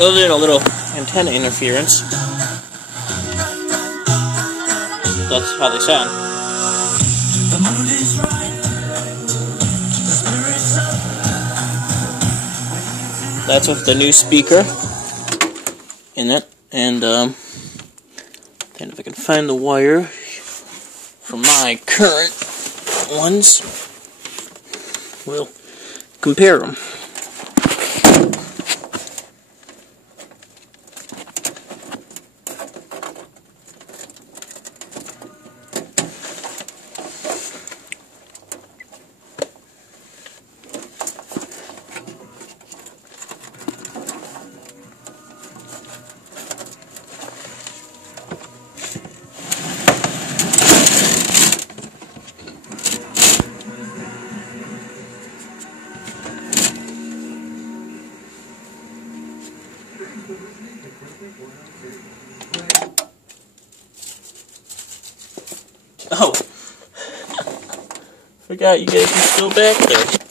other than a little antenna interference, that's how they sound. That's with the new speaker in it, and then if I can find the wire from my current ones, we'll compare them. Oh, forgot you guys are still back there.